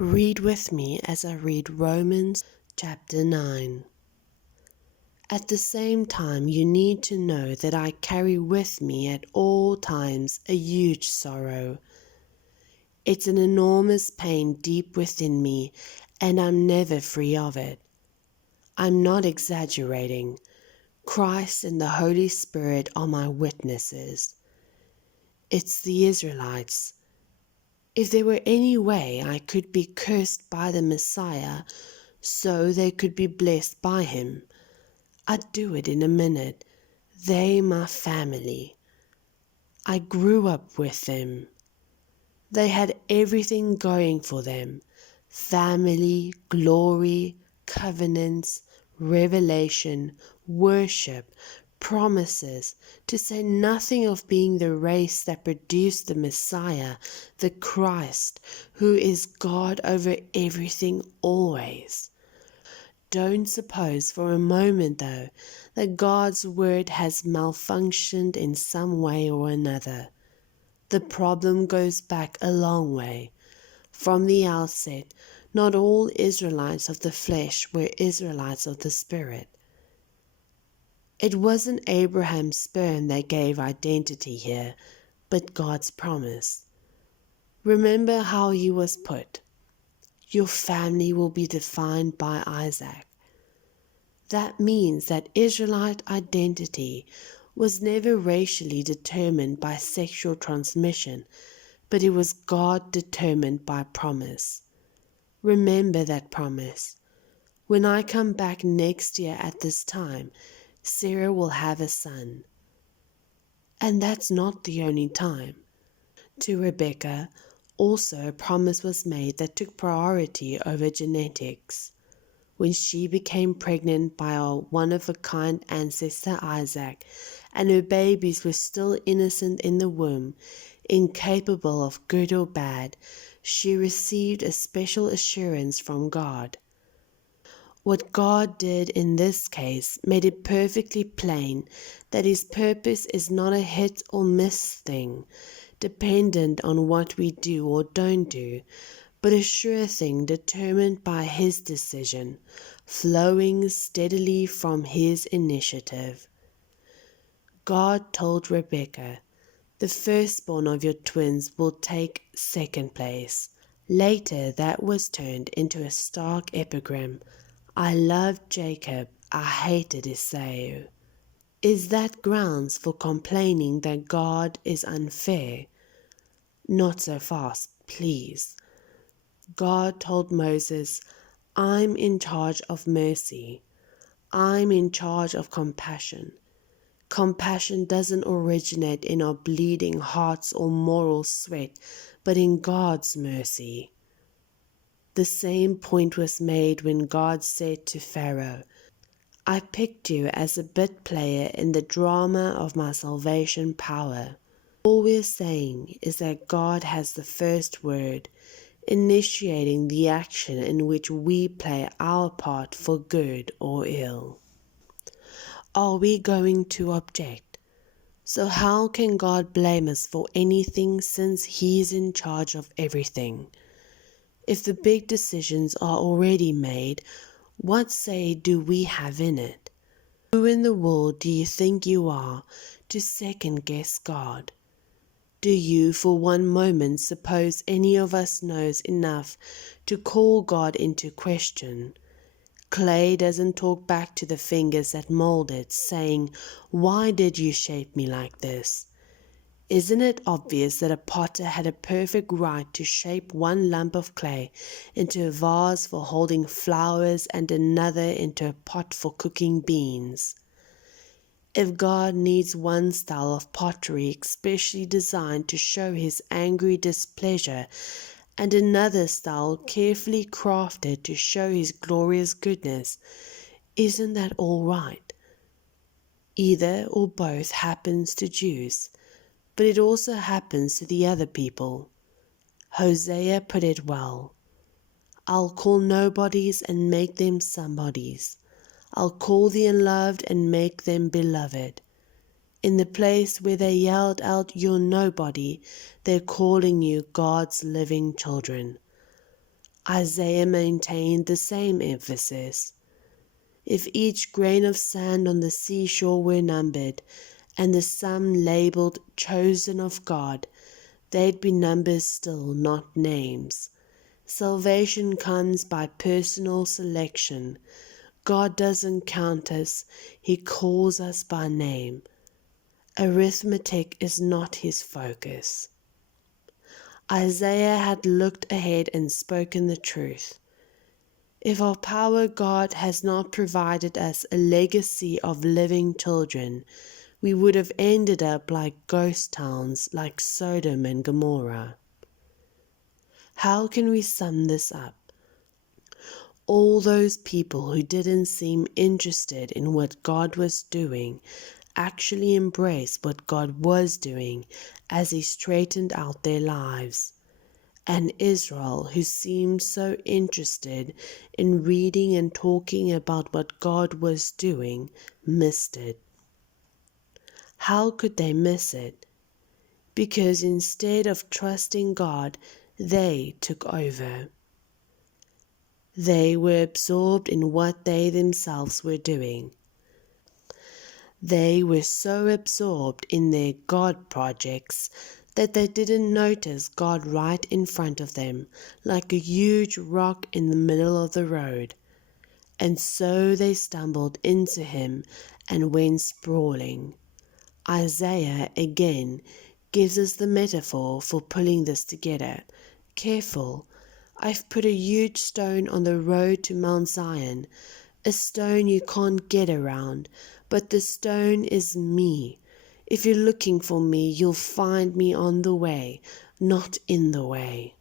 Read with me as I read Romans chapter 9. At the same time, you need to know that I carry with me at all times a huge sorrow. It's an enormous pain deep within me, and I'm never free of it. I'm not exaggerating. Christ and the Holy Spirit are my witnesses. It's the Israelites. If there were any way I could be cursed by the Messiah so they could be blessed by him, I'd do it in a minute. They my family. I grew up with them. They had everything going for them. Family, glory, covenants, revelation, worship, promises, to say nothing of being the race that produced the Messiah, the Christ, who is God over everything always. Don't suppose for a moment, though, that God's word has malfunctioned in some way or another. The problem goes back a long way. From the outset, not all Israelites of the flesh were Israelites of the Spirit. It wasn't Abraham's sperm that gave identity here, but God's promise. Remember how he was put. Your family will be defined by Isaac. That means that Israelite identity was never racially determined by sexual transmission, but it was God determined by promise. Remember that promise. When I come back next year at this time, Sarah will have a son. And that's not the only time. To Rebecca, also a promise was made that took priority over genetics. When she became pregnant by our one-of-a-kind ancestor Isaac, and her babies were still innocent in the womb, incapable of good or bad, she received a special assurance from God. What God did in this case made it perfectly plain that his purpose is not a hit or miss thing, dependent on what we do or don't do, but a sure thing determined by his decision, flowing steadily from his initiative. God told Rebecca, the firstborn of your twins will take second place. Later that was turned into a stark epigram. I loved Jacob, I hated Esau. Is that grounds for complaining that God is unfair? Not so fast, please. God told Moses, I'm in charge of mercy. I'm in charge of compassion. Compassion doesn't originate in our bleeding hearts or moral sweat, but in God's mercy. The same point was made when God said to Pharaoh, I picked you as a bit player in the drama of my salvation power. All we're saying is that God has the first word, initiating the action in which we play our part for good or ill. Are we going to object? So how can God blame us for anything since He's in charge of everything? If the big decisions are already made, what say do we have in it? Who in the world do you think you are to second guess God? Do you for one moment suppose any of us knows enough to call God into question? Clay doesn't talk back to the fingers that mold it, saying, why did you shape me like this? Isn't it obvious that a potter had a perfect right to shape one lump of clay into a vase for holding flowers and another into a pot for cooking beans? If God needs one style of pottery especially designed to show his angry displeasure, and another style carefully crafted to show his glorious goodness, isn't that all right? Either or both happens to Jews, but it also happens to the other people. Hosea put it well. I'll call nobodies and make them somebodies. I'll call the unloved and make them beloved. In the place where they yelled out, you're nobody, they're calling you God's living children. Isaiah maintained the same emphasis. If each grain of sand on the seashore were numbered, and the sum labeled chosen of God, they'd be numbers still, not names. Salvation comes by personal selection. God doesn't count us, He calls us by name. Arithmetic is not His focus. Isaiah had looked ahead and spoken the truth. If our power God has not provided us a legacy of living children, we would have ended up like ghost towns like Sodom and Gomorrah. How can we sum this up? All those people who didn't seem interested in what God was doing actually embraced what God was doing as He straightened out their lives. And Israel, who seemed so interested in reading and talking about what God was doing, missed it. How could they miss it? Because instead of trusting God, they took over. They were absorbed in what they themselves were doing. They were so absorbed in their God projects that they didn't notice God right in front of them, like a huge rock in the middle of the road. And so they stumbled into Him and went sprawling. Isaiah again gives us the metaphor for pulling this together. Careful, I've put a huge stone on the road to Mount Zion, a stone you can't get around, but the stone is me. If you're looking for me, you'll find me on the way, not in the way.